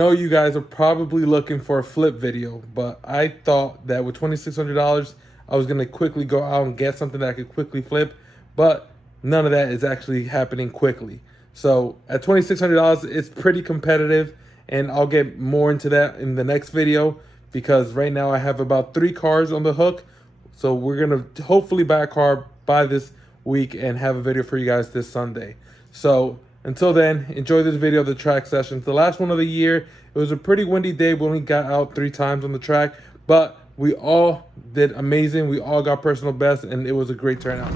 I know you guys are probably looking for a flip video, but I thought that with $2,600, I was gonna quickly go out and get something that I could quickly flip, but none of that is actually happening quickly. So at $2,600, it's pretty competitive, and I'll get more into that in the next video because right now I have about 3 cars on the hook. So we're gonna hopefully buy a car by this week and have a video for you guys this Sunday. So until then, enjoy this video of the track sessions. The last one of the year. It was a pretty windy day. We only got out 3 times on the track, but we all did amazing. We all got personal best, and it was a great turnout.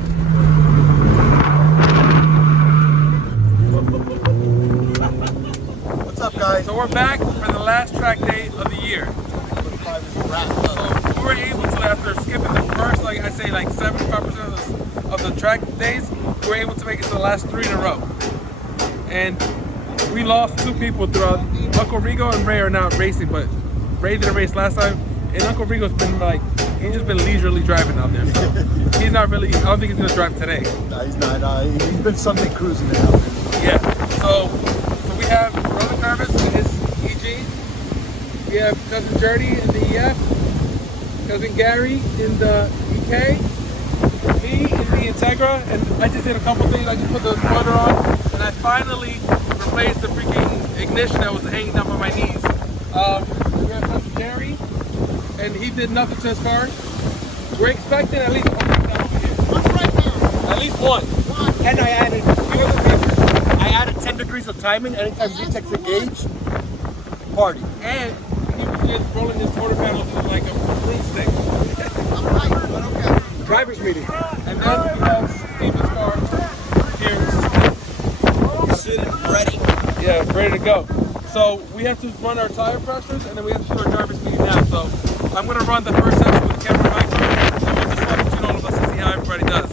What's up, guys? So we're back for the last track day of the year. So we were able to, after skipping the first, like I say, like 75% of the track days, we were able to make it to the last 3 in a row. And we lost 2 people throughout. Uncle Rigo and Ray are not racing, but Ray didn't race last time, and Uncle Rigo's been like, he's just been leisurely driving out there. So he's not really, I don't think he's gonna drive today. No, he's not. He's been Sunday cruising it out. Yeah. So we have Brother Kervis in his EG. We have cousin Jerdy in the EF. Cousin Gary in the EK. Me in the Integra, and I just did a couple things. I just put the motor on, and I finally replaced the freaking ignition that was hanging down by my knees. We have cousin Jerry, and he did nothing to his car. We're expecting at least one breakdown over here. What's right now? At least one. And I added 10 degrees of timing. Anytime he checks the gauge, party. And he was just rolling his quarter panels with like a broomstick. I'm right, but okay. Driver's meeting. And then we have Steven's car here. Sitting ready. Yeah, ready to go. So we have to run our tire pressures, and then we have to do our driver's meeting now. So I'm going to run the first section with the camera and microphone, and then we'll just swap between all of us and see how everybody does.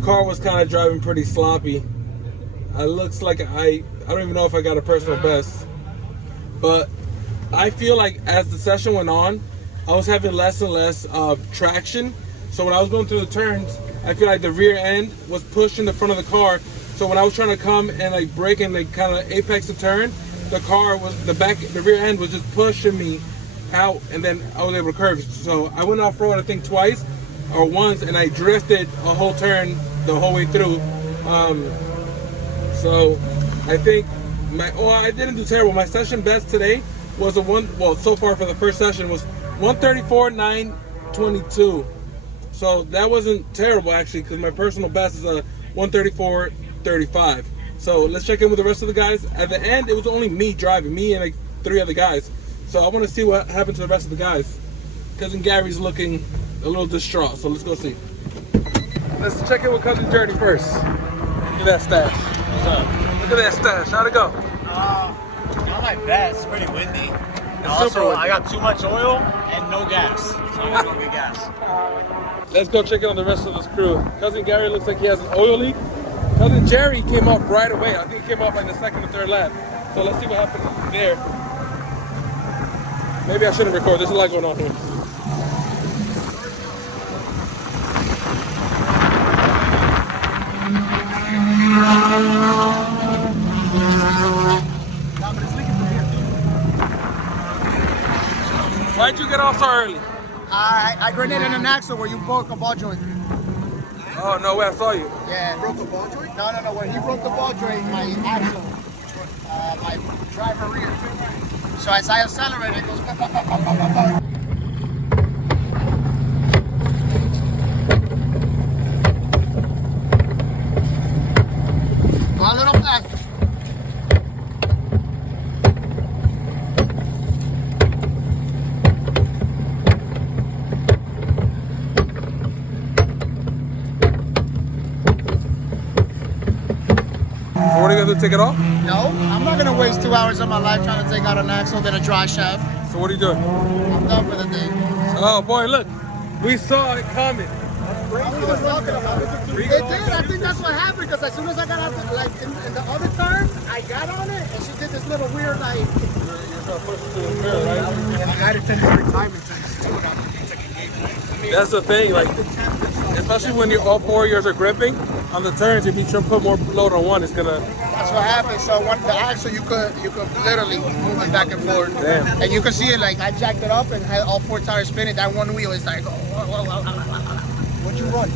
car was kind of driving pretty sloppy. It looks like I don't even know if I got a personal best, but I feel like as the session went on, I was having less and less traction. So when I was going through the turns, I feel like the rear end was pushing the front of the car. So when I was trying to come and like brake and like kind of apex the turn, the rear end was just pushing me out, and then I was able to curve. So I went off road, I think twice or once, and I drifted a whole turn the whole way through. So I think I didn't do terrible. My session best today was so far for the first session was 134.922. So that wasn't terrible actually, because my personal best is a 134.35. So let's check in with the rest of the guys. At the end, it was only me driving, me and like 3 other guys. So I want to see what happened to the rest of the guys. Cousin Gary's looking a little distraught, so let's go see. Let's check in with Cousin Jerdy first. Look at that stash. What's up? Look at that stash. How'd it go? Not like bad. It's pretty windy. And It's super also, windy. I got too much oil and no gas. So I'm gonna go get gas. Let's go check in on the rest of this crew. Cousin Gary looks like he has an oil leak. Cousin Jerry came off right away. I think he came off like the second or third lap. So let's see what happened there. Maybe I shouldn't record. There's a lot going on here. Why'd you get off so early? I grenaded an axle where you broke a ball joint. Oh, no way, I saw you. Yeah. Broke the ball joint? No. When he broke the ball joint, my axle, my driver rear. So as I accelerate, it goes. A little back. So what are you gonna do, take it off? No, I'm not gonna waste 2 hours of my life trying to take out an axle then a dry shaft. So what are you doing? I'm done for the day. Oh boy, look. We saw it coming. What are you talking about? It did. I think that's what happened because as soon as I got out, in the other turn, I got on it and she did this little weird like. You're gonna push it to the mirror, right? I had it 10 different time intakes too. That's the thing, like, especially when all 4 years are gripping on the turns, if you try to put more load on one, it's gonna. That's what happened. So the axle, you could literally move it back and forth. Damn. And you can see it like I jacked it up and had all 4 tires spinning. That one wheel is like, what'd you run?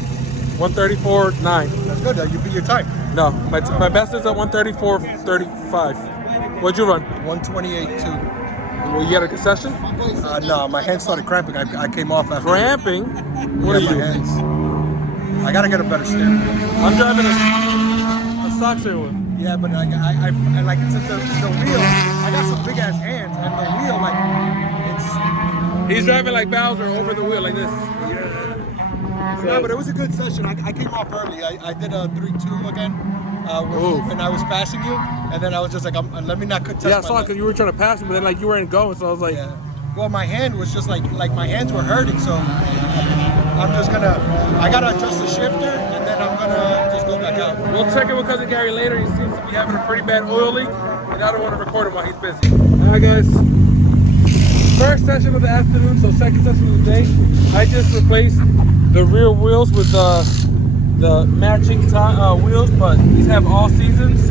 134.9. That's good. You beat your time. No, my best is at 134.35. What'd you run? 128.2. Well, you got a concession? No, my hands started cramping. I came off after. Cramping? What are Yeah, you? my hands. I gotta get a better steering wheel. I'm driving a stock steering wheel. Yeah, but I like since the wheel, I got some big ass hands, and the wheel He's driving like Bowser over the wheel like this. No, but it was a good session. I came off early. I did a 3-2 again, and I was passing you, and then I was just like, let me not contest. Yeah, I saw it because you were trying to pass him, but then like you weren't going, so I was like, Yeah. Well, my hand was just like my hands were hurting, so I'm just gonna. I gotta adjust the shifter, and then I'm gonna just go back out. we'll check in with Cousin Gary later. He seems to be having a pretty bad oil leak, and I don't want to record him while he's busy. All right, guys. First session of the afternoon, so second session of the day. I just replaced the rear wheels with the matching wheels, but these have all seasons.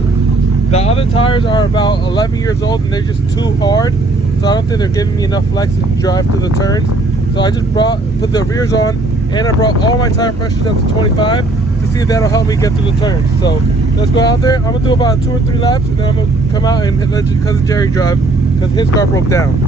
The other tires are about 11 years old, and they're just too hard, so I don't think they're giving me enough flex to drive through the turns. So I just put the rears on, and I brought all my tire pressures up to 25 to see if that'll help me get through the turns. So let's go out there. I'm gonna do about 2 or 3 laps, and then I'm gonna come out and let Cousin Jerry drive because his car broke down.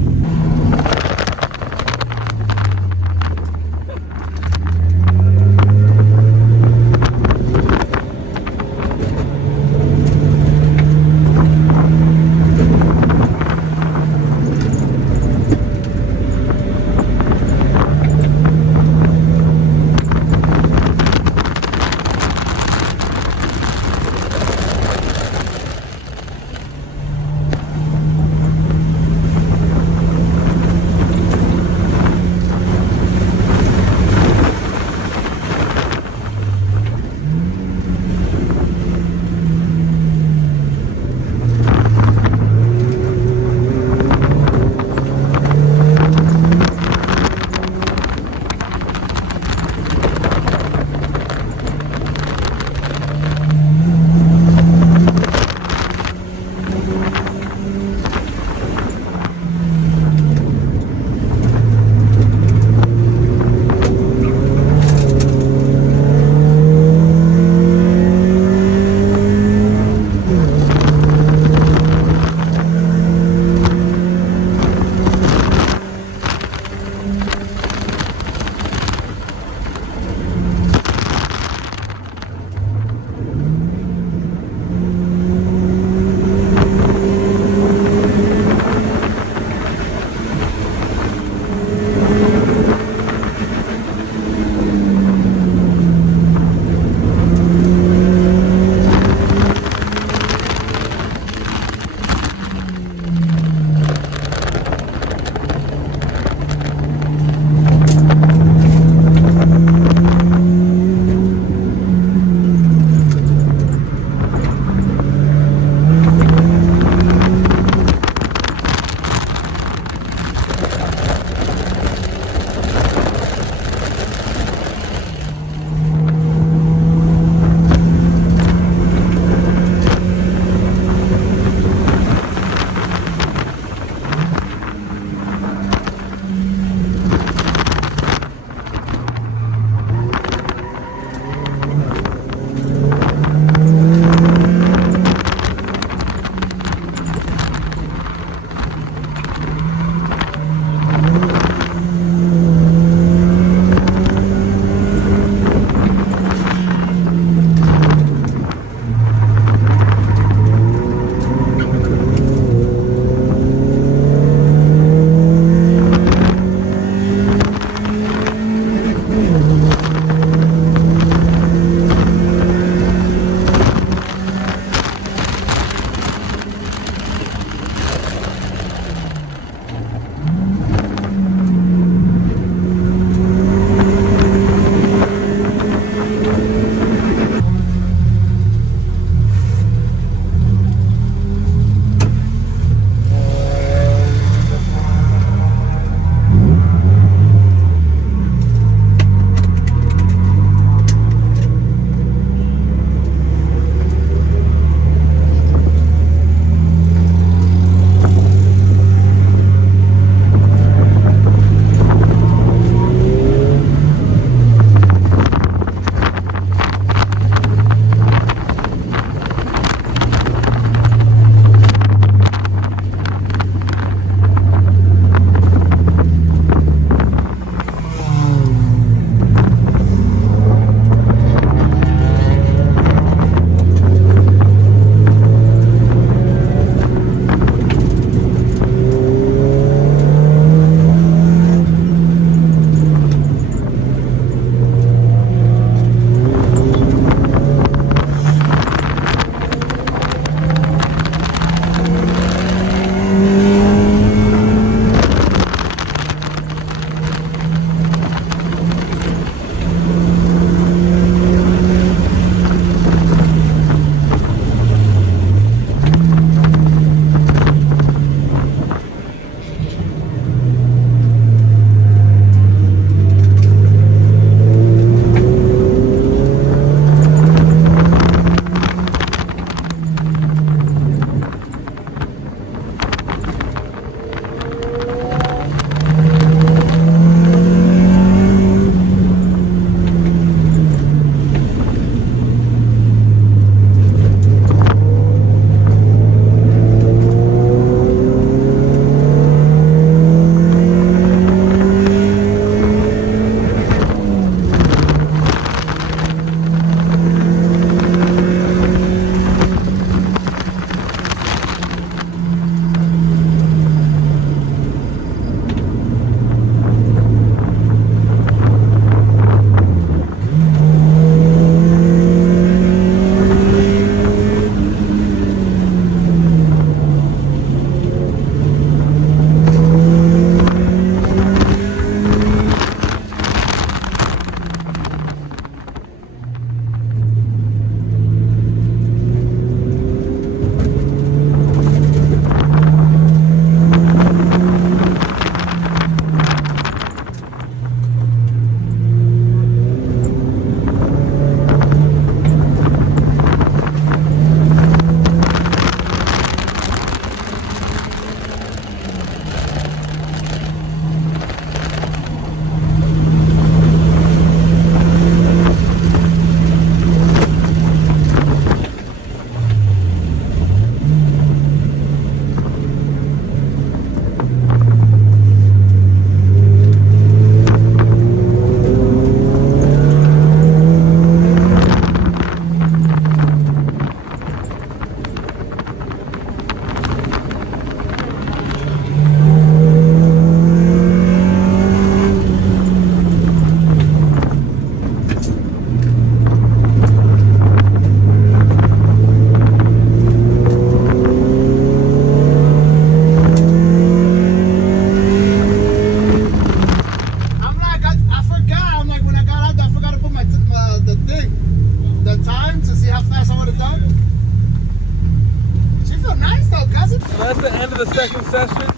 after the second session,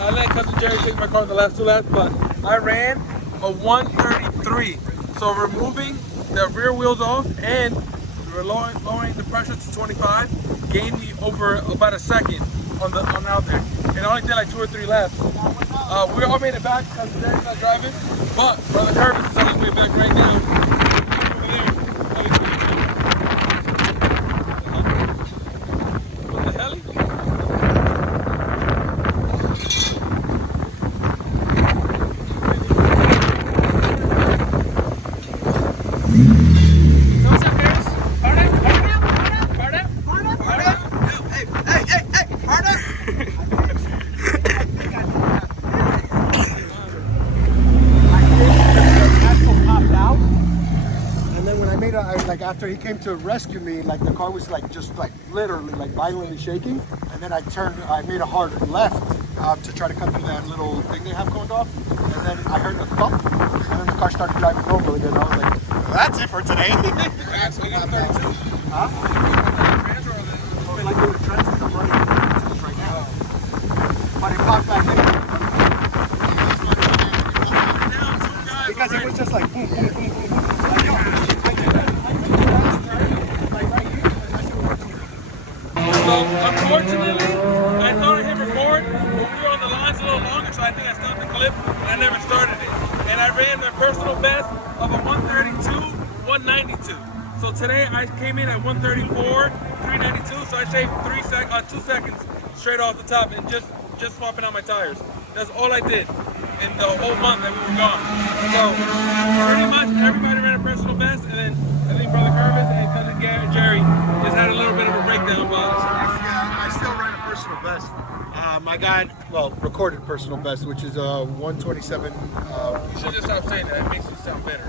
I let cousin Jerry take my car in the last 2 laps, but I ran a 133. So removing the rear wheels off and lowering the pressure to 25 gained me over about a second on out there. And I only did like 2 or 3 laps. We all made it back because Jerry's not driving, but Brother Kervis is on his way back right now. Over there. What the hell? What's up, Kervis? Hard up, hard up, hard up, hard up, hard up. Hey, hard up! Popped out, and then when I made like after he came to rescue me, like the car was like just like literally like violently shaking, and then I made a hard left to try to cut through that little thing they have going off, and then I heard a thump, and then the car started driving normal again. I was like, well, that's it for today. Huh? Like they were transferring the money right now, but it popped back in. Because it was just like boom, boom, boom, boom, boom. So unfortunately, I thought I hit record, but we were on the lines a little longer, so I think I stopped the clip and I never started it. And I ran my personal best of a 132, 192. So today I came in at 134, 392, so I shaved 2 seconds straight off the top and just swapping out my tires. That's all I did in the whole month that we were gone. So pretty much everybody ran a personal best, and then I think Brother Kervis and cousin Jerry just had a little bit of a breakdown. But Yeah, I still ran a personal best. I got, well, recorded personal best, which is 127. you should just stop saying that. It makes you sound better.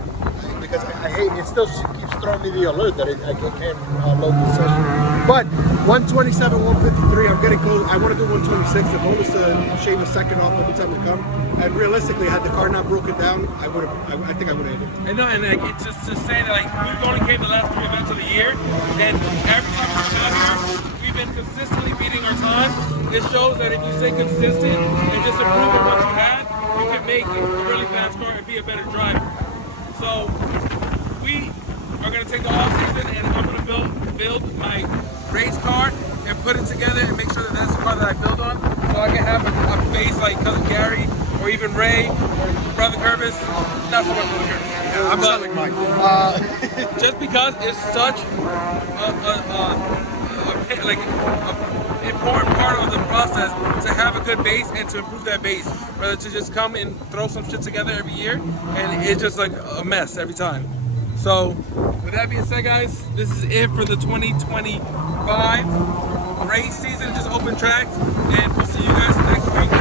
Because I hate it. Still keeps throwing me the alert that I can't load the session. But 127, 153, I'm getting close. I want to do 126. The goal is to shave a second off every time I come. And realistically, had the car not broken down, I think I would have hit it. I know, and like, it's just saying that like we've only came the last 3 events of the year, and every time we come out here, we've been consistently beating our times. It shows that if you stay consistent and just improve on what you had, you can make a really fast car and be a better driver. So we are going to take the off season, and I'm going to build my race car and put it together and make sure that that's the car that I build on, so I can have a base like cousin Gary or even Ray or Brother Kervis. Not so much Brother Kervis. Yeah, I'm selling mine. Just because it's such an important part of the process to have a good base and to improve that base, rather to just come and throw some shit together every year and it's just like a mess every time. So with that being said, guys, this is it for the 2025 race season. Just open tracks, and we'll see you guys next week.